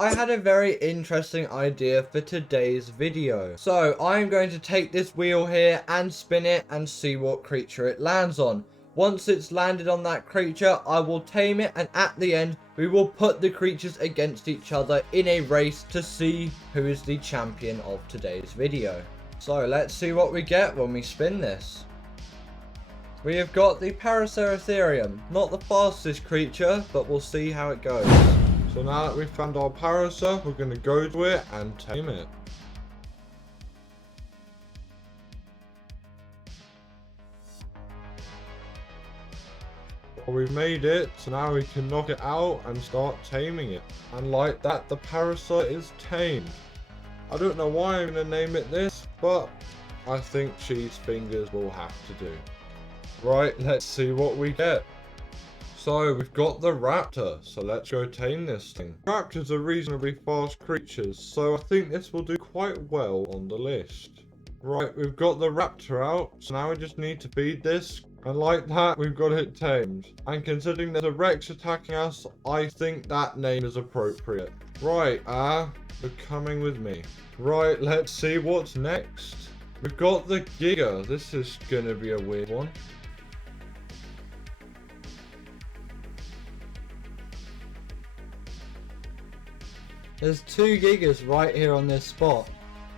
I had a very interesting idea for today's video. So I'm going to take this wheel here and spin it and see what creature it lands on. Once it's landed on that creature, I will tame it, and at the end, we will put the creatures against each other in a race to see who is the champion of today's video. So let's see what we get when we spin this. We have got the Paraceratherium, not the fastest creature, but we'll see how it goes. So now that we've found our Parasaur, we're going to go to it and tame it. Well, we've made it, so now we can knock it out and start taming it. And like that, the Parasaur is tamed. I don't know why I'm going to name it this, but I think cheese fingers will have to do. Right, let's see what we get. So we've got the raptor, so let's go tame this thing. Raptors are reasonably fast creatures, so I think this will do quite well on the list. Right, we've got the raptor out, so now we just need to feed this, and like that, we've got it tamed. And considering there's a Rex attacking us, I think that name is appropriate. Right, you're coming with me. Right, let's see what's next. We've got the Giga. This is gonna be a weird one. There's 2 Gigas right here on this spot,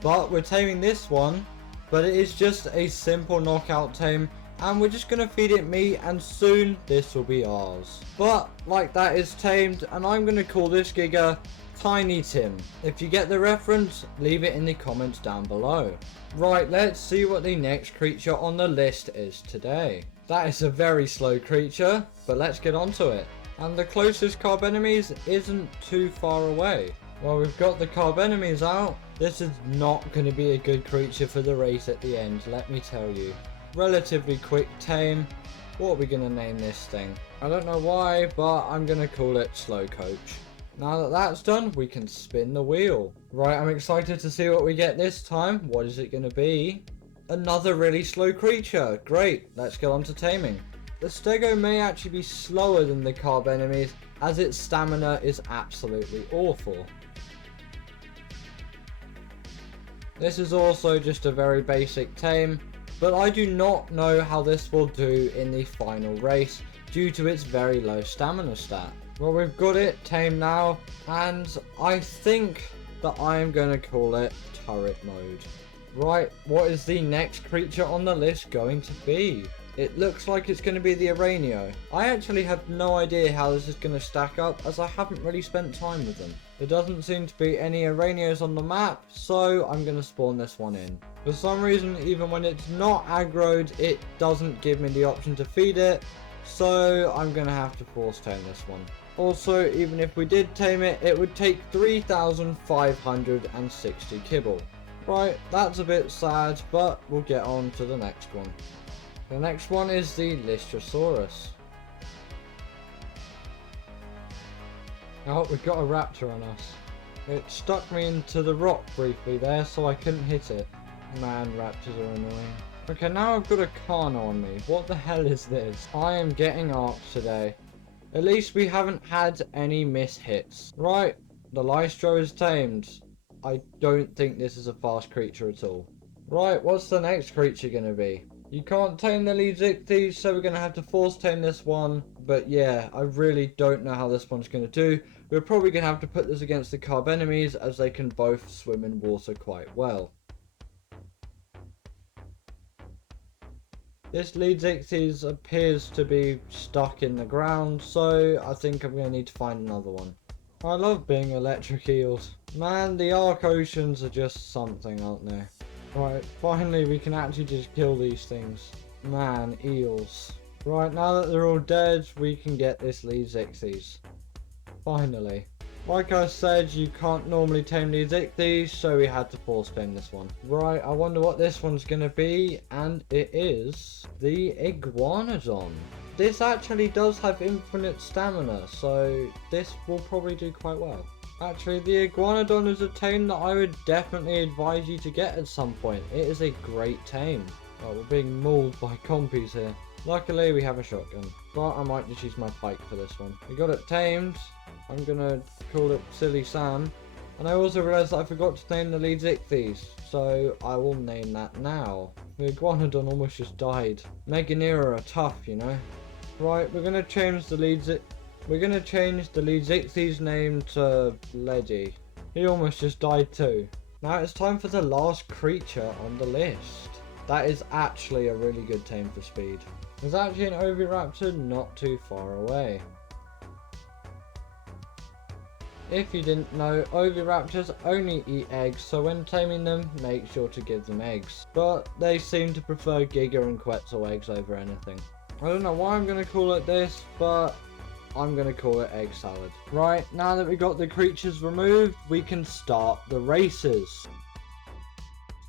but we're taming this one, but it is just a simple knockout tame, and we're just going to feed it meat, and soon this will be ours. But like that is tamed, and I'm going to call this Giga Tiny Tim. If you get the reference, leave it in the comments down below. Right, let's see what the next creature on the list is today. That is a very slow creature, but let's get onto it. And the closest carb enemies isn't too far away. Well, we've got the carb enemies out. This is not going to be a good creature for the race at the end, let me tell you. Relatively quick tame. What are we going to name this thing? I don't know why, but I'm going to call it Slow Coach. Now that that's done, we can spin the wheel. Right, I'm excited to see what we get this time. What is it going to be? Another really slow creature. Great, let's get on to taming. The Stego may actually be slower than the carb enemies, as its stamina is absolutely awful. This is also just a very basic tame, but I do not know how this will do in the final race due to its very low stamina stat. Well, we've got it tamed now, and I think that I am going to call it Turret Mode. Right, what is the next creature on the list going to be? It looks like it's going to be the Aranio. I actually have no idea how this is going to stack up, as I haven't really spent time with them. There doesn't seem to be any Aranios on the map, so I'm going to spawn this one in. For some reason, even when it's not aggroed, it doesn't give me the option to feed it, so I'm going to have to force tame this one. Also, even if we did tame it, it would take 3,560 kibble. Right, that's a bit sad, but we'll get on to the next one. The next one is the Lystrosaurus. Oh, we've got a raptor on us. It stuck me into the rock briefly there, so I couldn't hit it. Man, raptors are annoying. Okay, now I've got a Carno on me. What the hell is this? I am getting arced today. At least we haven't had any miss hits. Right, the Lystro is tamed. I don't think this is a fast creature at all. Right, what's the next creature going to be? You can't tame the Leadzichthyes, so we're going to have to force tame this one. But yeah, I really don't know how this one's going to do. We're probably going to have to put this against the carb enemies, as they can both swim in water quite well. This Leadzichthyes appears to be stuck in the ground, so I think I'm going to need to find another one. I love being electric eels. Man, the Arc Oceans are just something, aren't they? Right, finally we can actually just kill these things. Man, eels. Right, now that they're all dead, we can get this Leadzichthyes. Finally. Like I said, you can't normally tame Leadzichthyes, so we had to force tame this one. Right, I wonder what this one's gonna be, and it is the Iguanodon. This actually does have infinite stamina, so this will probably do quite well. Actually, the Iguanodon is a tame that I would definitely advise you to get at some point. It is a great tame. Oh, we're being mauled by compies here. Luckily we have a shotgun, but I might just use my pike for this one. We got it tamed. I'm gonna call it Silly Sam. And I also realised that I forgot to name the lead Ichthyes, so I will name that now. The Iguanodon almost just died. Meganeera are tough, you know. Right, we're gonna change the lead Ichthyes name to Leddy. He almost just died too. Now it's time for the last creature on the list. That is actually a really good tame for speed. There's actually an Oviraptor not too far away. If you didn't know, Oviraptors only eat eggs, so when taming them, make sure to give them eggs. But they seem to prefer Giga and Quetzal eggs over anything. I don't know why I'm going to call it this, but I'm going to call it egg salad. Right, now that we got the creatures removed, we can start the races.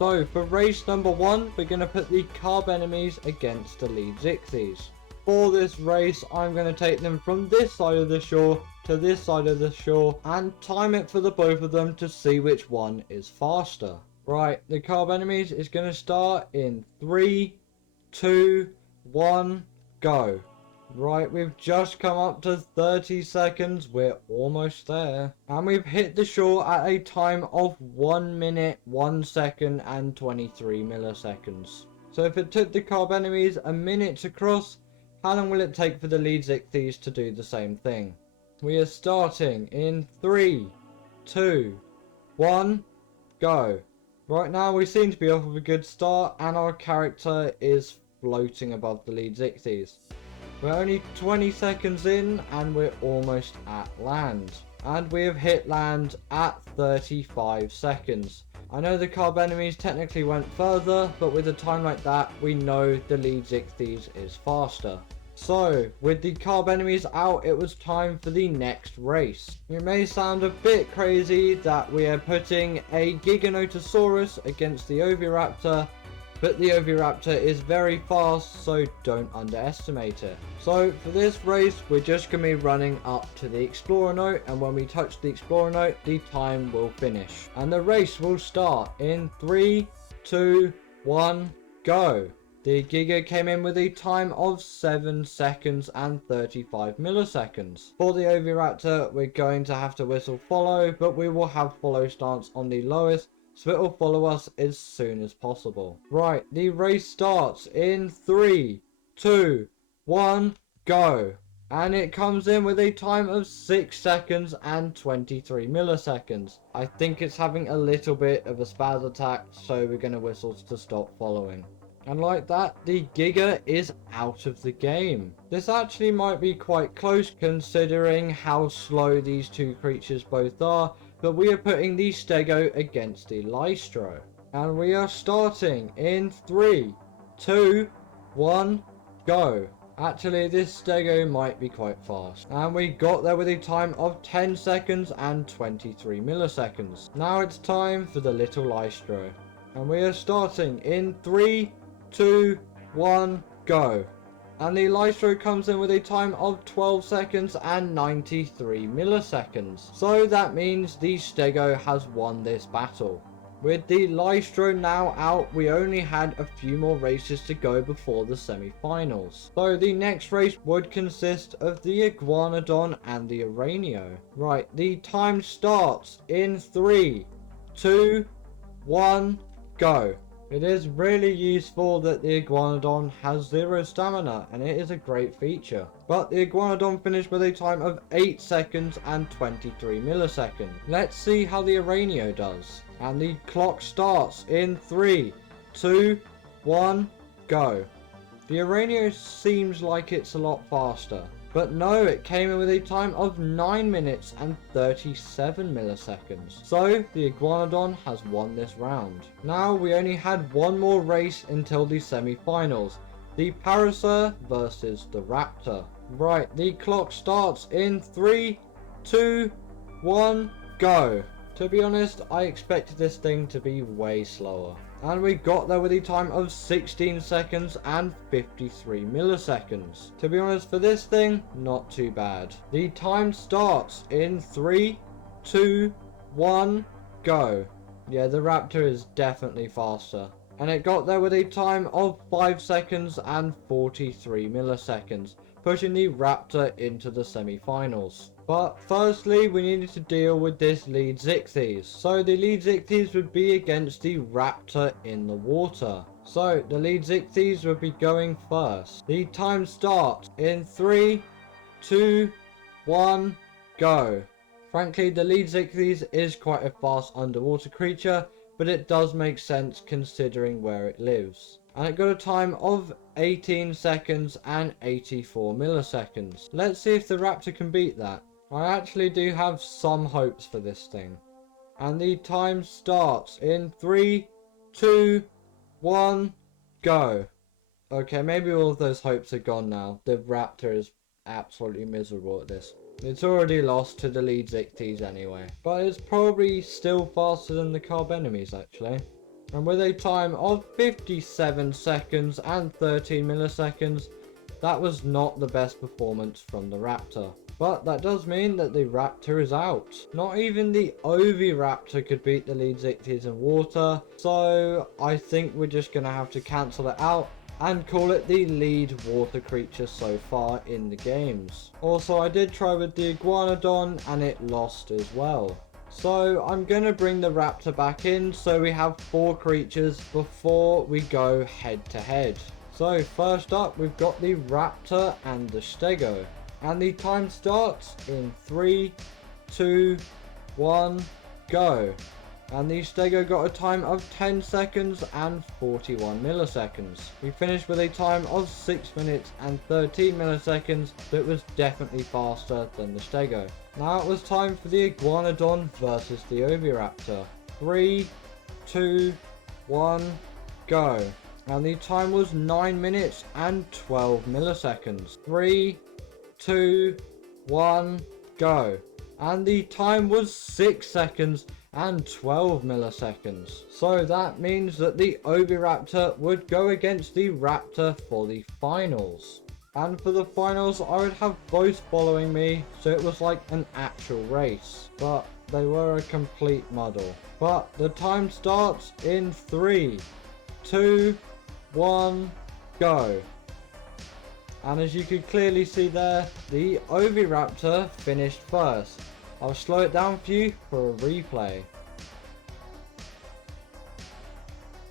So, for race number 1, we're going to put the carb enemies against the lead Ichthyes. For this race, I'm going to take them from this side of the shore to this side of the shore and time it for the both of them to see which one is faster. Right, the carb enemies is going to start in 3, 2, 1, go. Right, we've just come up to 30 seconds, we're almost there. And we've hit the shore at a time of 1 minute, 1 second and 23 milliseconds. So if it took the carb enemies a minute to cross, how long will it take for the lead Ichthyes to do the same thing? We are starting in 3, 2, 1, go. Right now we seem to be off with a good start and our character is floating above the lead Ichthyes. We're only 20 seconds in and we're almost at land. And we have hit land at 35 seconds. I know the carb enemies technically went further, but with a time like that, we know the lead Ichthyes is faster. So, with the carb enemies out, it was time for the next race. It may sound a bit crazy that we are putting a Giganotosaurus against the Oviraptor, but the Oviraptor is very fast, so don't underestimate it. So for this race, we're just going to be running up to the Explorer note, and when we touch the Explorer note, the time will finish. And the race will start in 3, 2, 1, go. The Giga came in with a time of 7 seconds and 35 milliseconds. For the Oviraptor, we're going to have to whistle follow, but we will have follow stance on the lowest, so it will follow us as soon as possible. Right, the race starts in 3, 2, 1, go. And it comes in with a time of 6 seconds and 23 milliseconds. I think it's having a little bit of a spaz attack, so we're going to whistle to stop following. And like that, the Giga is out of the game. This actually might be quite close considering how slow these two creatures both are, but we are putting the Stego against the Lystro. And we are starting in 3, 2, 1, go. Actually, this Stego might be quite fast. And we got there with a time of 10 seconds and 23 milliseconds. Now it's time for the little Lystro. And we are starting in 3, 2, 1, go. And the Lystro comes in with a time of 12 seconds and 93 milliseconds. So that means the Stego has won this battle. With the Lystro now out, we only had a few more races to go before the semi-finals. So the next race would consist of the Iguanodon and the Aranio. Right, the time starts in 3, 2, 1, go. It is really useful that the Iguanodon has 0 stamina, and it is a great feature. But the Iguanodon finished with a time of 8 seconds and 23 milliseconds. Let's see how the Aranio does. And the clock starts in 3, 2, 1, go. The Aranio seems like it's a lot faster. But no, it came in with a time of 9 minutes and 37 milliseconds. So, the Iguanodon has won this round. Now, we only had one more race until the semi-finals. The Parasaur versus the Raptor. Right, the clock starts in 3, 2, 1, go. To be honest, I expected this thing to be way slower. And we got there with a time of 16 seconds and 53 milliseconds. To be honest, for this thing, not too bad. The time starts in 3, 2, 1, go. Yeah, the Raptor is definitely faster. and it got there with a time of 5 seconds and 43 milliseconds, pushing the Raptor into the semi-finals. But firstly, we needed to deal with this lead Zichthies. So the lead Zichthies would be against the Raptor in the water. So the lead Zichthies would be going first. The time starts in 3, 2, 1, go. Frankly, the lead Zichthies is quite a fast underwater creature, but it does make sense considering where it lives. And it got a time of 18 seconds and 84 milliseconds. Let's see if the Raptor can beat that. I actually do have some hopes for this thing. And the time starts in 3, 2, 1, go. Okay, maybe all of those hopes are gone now. The Raptor is absolutely miserable at this. It's already lost to the lead Zichthies anyway. But it's probably still faster than the carb enemies actually. And with a time of 57 seconds and 13 milliseconds, that was not the best performance from the Raptor. But that does mean that the Raptor is out. Not even the Oviraptor could beat the lead Zichthies in water, so I think we're just going to have to cancel it out and call it the lead water creature so far in the games. Also, I did try with the Iguanodon and it lost as well. So I'm going to bring the Raptor back in so we have 4 creatures before we go head to head. So first up we've got the Raptor and the Stego. And the time starts in 3, 2, 1, go. And the Stego got a time of 10 seconds and 41 milliseconds. We finished with a time of 6 minutes and 13 milliseconds that was definitely faster than the Stego. Now it was time for the Iguanodon versus the Oviraptor. 3, 2, 1, go. And the time was 9 minutes and 12 milliseconds. 3, 2, 1, go. And the time was 6 seconds and 12 milliseconds. So that means that the Oviraptor would go against the Raptor for the finals. And for the finals I would have both following me, so it was like an actual race. But they were a complete muddle. But the time starts in 3, 2, 1, go. And as you can clearly see there, the Oviraptor finished first. I'll slow it down for you for a replay.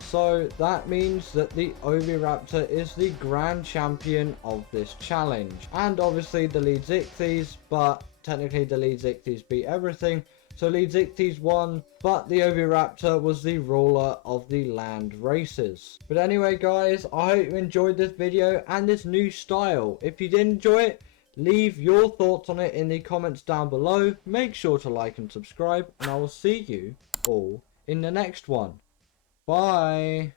So that means that the Oviraptor is the grand champion of this challenge. And obviously the lead Zichthies, but technically the lead Zichthies beat everything. So lead Zichthies won, but the Oviraptor was the ruler of the land races. But anyway guys, I hope you enjoyed this video and this new style. If you did enjoy it, leave your thoughts on it in the comments down below. Make sure to like and subscribe, and I will see you all in the next one. Bye.